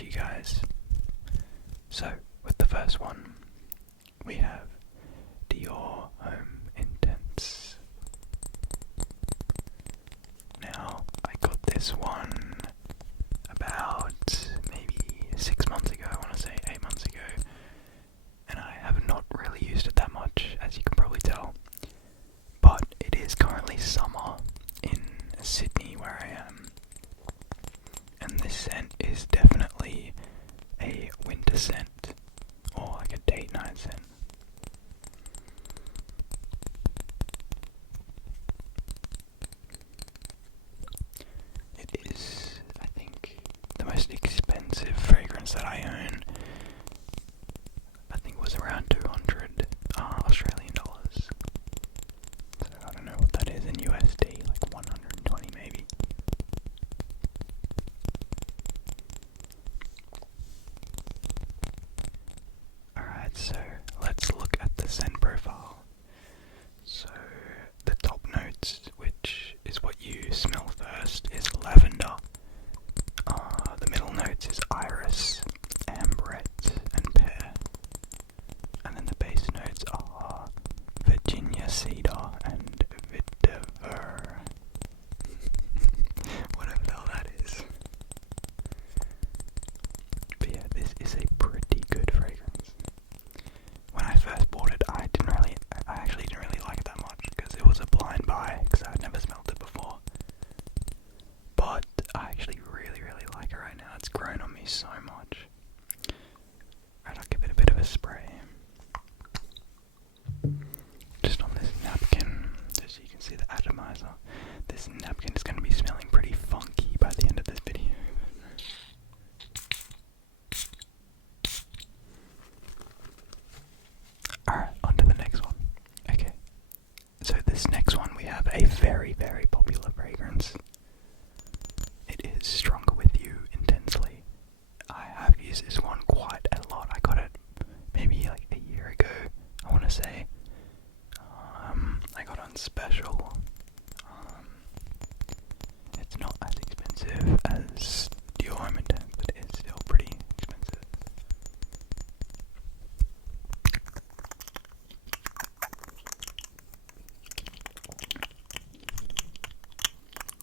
to you guys. So, with the first one, we have Dior Home Intense. Now, I got this one about maybe 6 months ago, I want to say 8 months ago, and I have not really used it that much, as you can probably tell. But it is currently summer in Sydney, where I am, and this scent is definitely a winter scent, or like a date night scent. It is, I think, the most expensive fragrance that I own. I think it was around 200 Australian dollars. So I don't know what that is in USD, like 120 maybe. Alright, so let's look at the scent profile. So the top notes, which is what you smell first, is lavender. The middle notes is iris, ambrette, and pear. And then the base notes are Virginia cedar and vetiver. Whatever the hell that is. But yeah, this is a pretty good fragrance. When I first bought it, I actually didn't really like it that much because it was a blind buy because I had never smelled it before. But I actually really like it right now. It's grown on me so much. Alright, I'll give it a bit of a spray. Just on this napkin, just so you can see the atomizer. This napkin is going to be smelling pretty funky by the end of this video. Alright, on to the next one. Okay, so this next one we have a very popular fragrance. It is Stronger With You Intensely. I have used this one quite a lot. I got it maybe like a year ago, I want to say. I got it on special. It's not as expensive as Dior Home Intense, but it's still pretty expensive.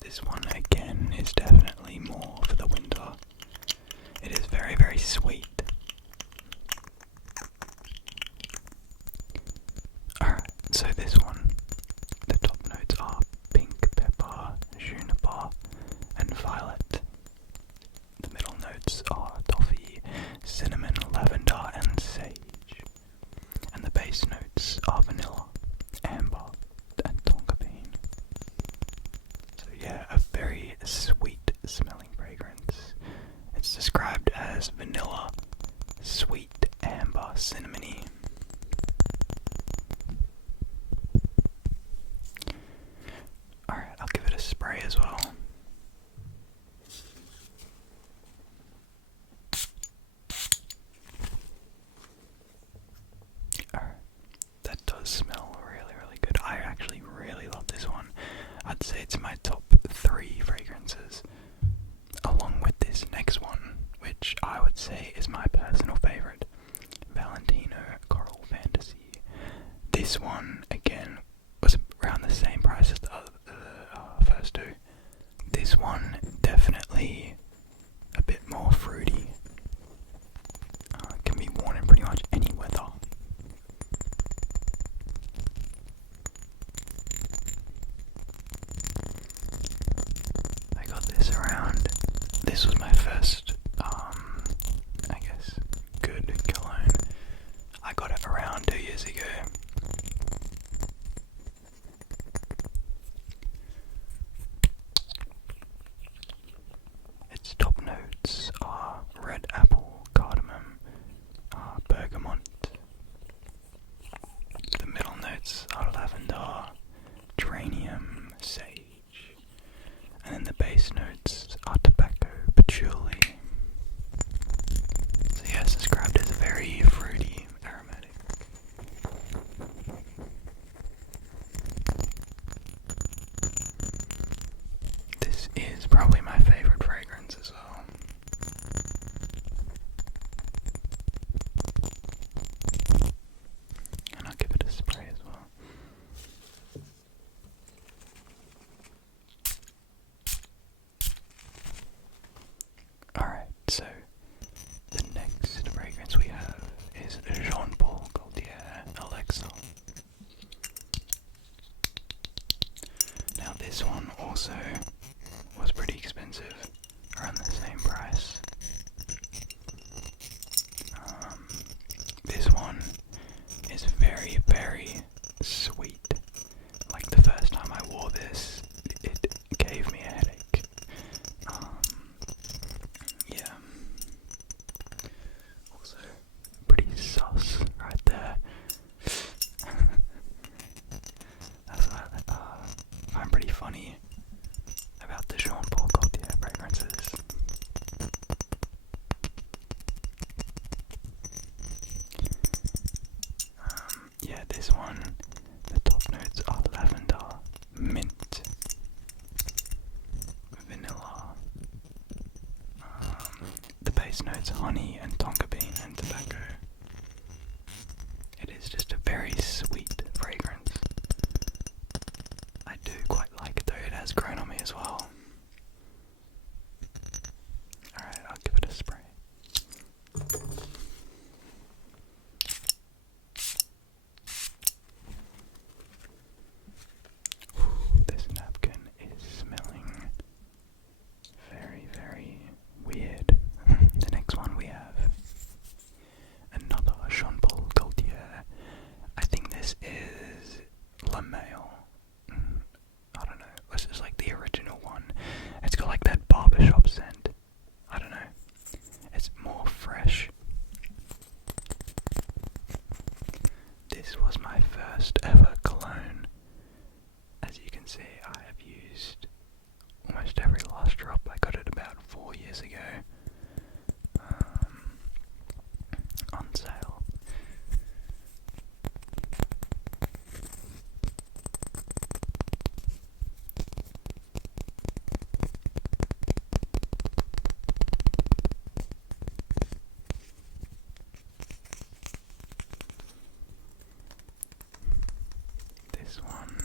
This one again is definitely more for the winter. It is very sweet. Alright, so this one, the top notes are pink pepper, juniper, and violet. The middle notes are toffee, cinnamon, lavender, and sage. And the base notes are vanilla, amber, and tonka bean. So yeah, a very sweet smelling fragrance. It's described as vanilla, sweet, amber, cinnamony. Alright, I'll give it a spray as well. Alright, that does smell really good. I actually really love this one. I'd say it's my top 3 fragrances, along with this next one, which I would say is my personal favorite, Valentino next up. Now this one also was pretty expensive, around the same price. This one is very, very sweet. Like the first time I wore this, it gave me a headache. Yeah. Also, pretty sus right there. That's what I find pretty funny about the Jean Paul Gaultier fragrances. Yeah, this one, the top notes are lavender, mint, vanilla. The base notes honey and tonka bean and tobacco. It is just a very sweet fragrance. I do quite like it though, it has grown on me as well. Alright, I'll give it a spray. This napkin is smelling very, very weird. The next one we have another Jean Paul Gaultier. I think this is La Mail. I don't know. This is like the original one. It's got like that barbershop scent. I don't know. It's more fresh. This was my first ever cologne. As you can see, I have used almost every last drop. I got it about 4 years ago. On sale. This one,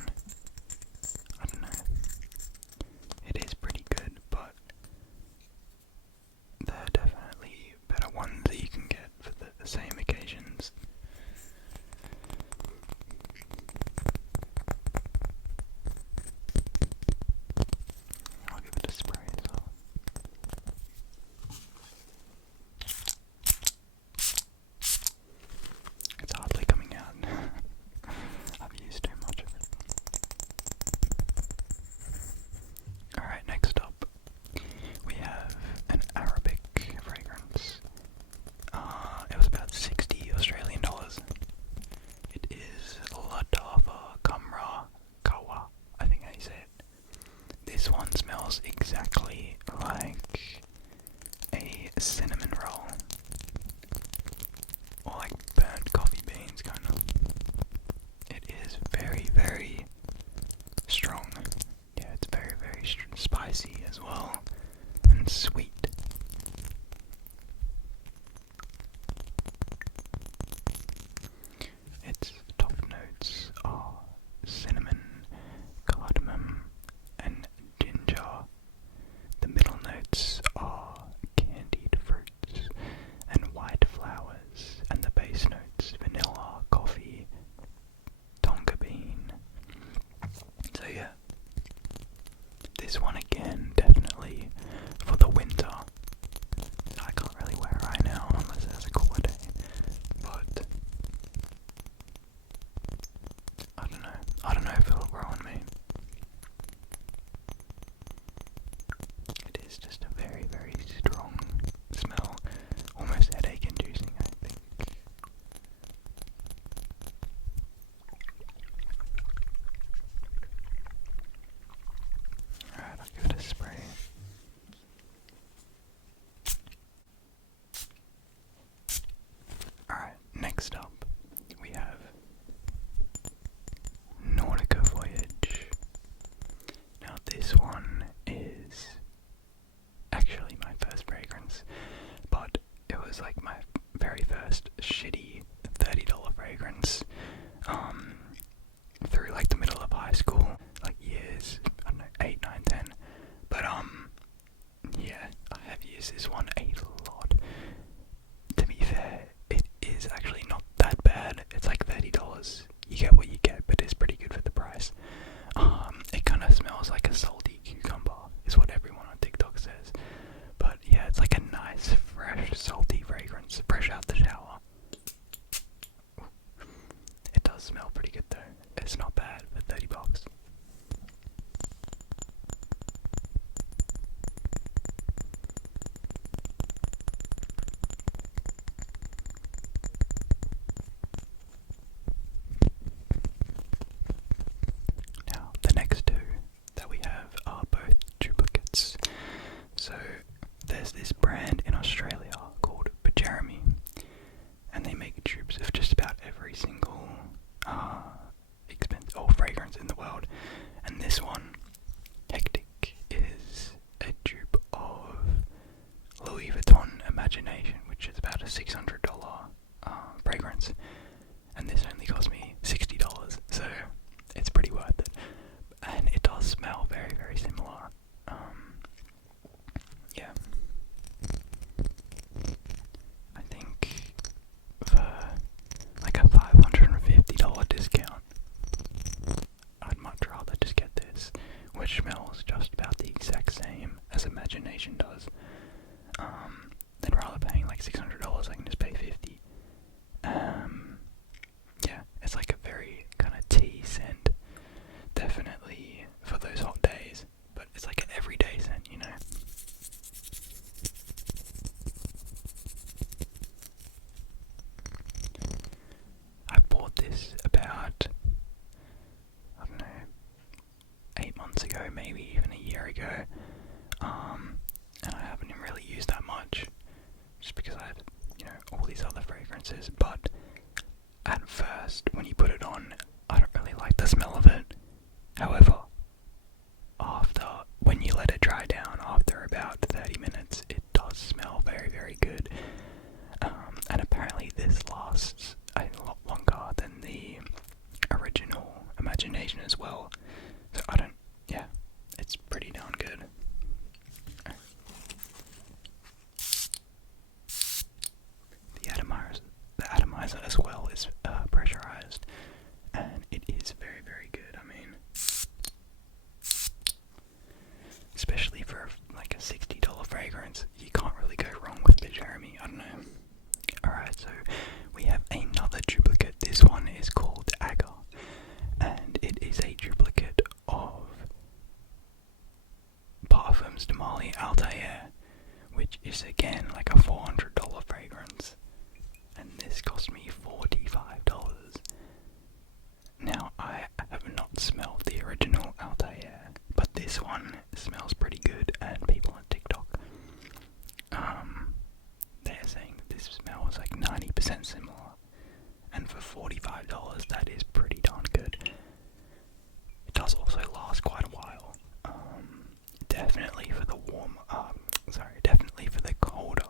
I don't know. It is pretty good, but there are definitely better ones that you can get for the same occasions. I'll give it a spray as well. It's hardly coming out. I've used too much of it. Alright, next up we have an Arabic fragrance. It was about 60 Australian dollars. It is Latafa Kamra Kawa, I think how you say it. This one smells exactly like a cinnamon roll. Or like burnt coffee beans, kind of. It is very, very strong. Yeah, it's very, very spicy as well. And sweet. Its top notes are cinnamon, cardamom, and ginger. The middle notes are candied fruits and white flowers, and the base notes vanilla, coffee, tonka bean. So yeah, this one again definitely for the winter. I can't really wear it right now unless it has a cooler day, but I don't know if it'll grow on me. It is just a very, very strong smell, almost headache inducing, I think. Alright, I'll give it a spray. Alright, next up we have Nautica Voyage. Now this one is actually my first fragrance, but it was like my very first shitty $30 fragrance through like the middle of high school, like years, I don't know, 8, 9, 10. But yeah, I have used this one a lot. To be fair, it is actually not that bad. It's like $30. $600, I can just pay 50. Yeah, it's like a very kind of tea scent, definitely for those hot days, but it's like an everyday scent, you know. I bought this about, I don't know, 8 months ago, maybe even a year ago, and I haven't even really used that much, just because I had, all these other fragrances, but at first, when you put it on, I don't really like the smell of it. However, when you let it dry down, after about 30 minutes, it does smell very, very good. And apparently this lasts a lot longer than the original Imagination as well. So it's pretty darn good. The atomizer as well is pressurized, and it is very, very good. I mean, especially for like a $60 fragrance, you can't really go wrong with it, Jeremy. I don't know. Alright, so we have another duplicate. This one is called Agar, and it is a duplicate of Parfums de Marly Altair, which is again like a $400 fragrance, and this cost me $45. Now, I have not smelled the original Altair, but this one smells pretty good, and people on TikTok, they're saying that this smells like 90% similar, and for $45, that is pretty darn good. It does also last quite a while. Definitely for the definitely for the colder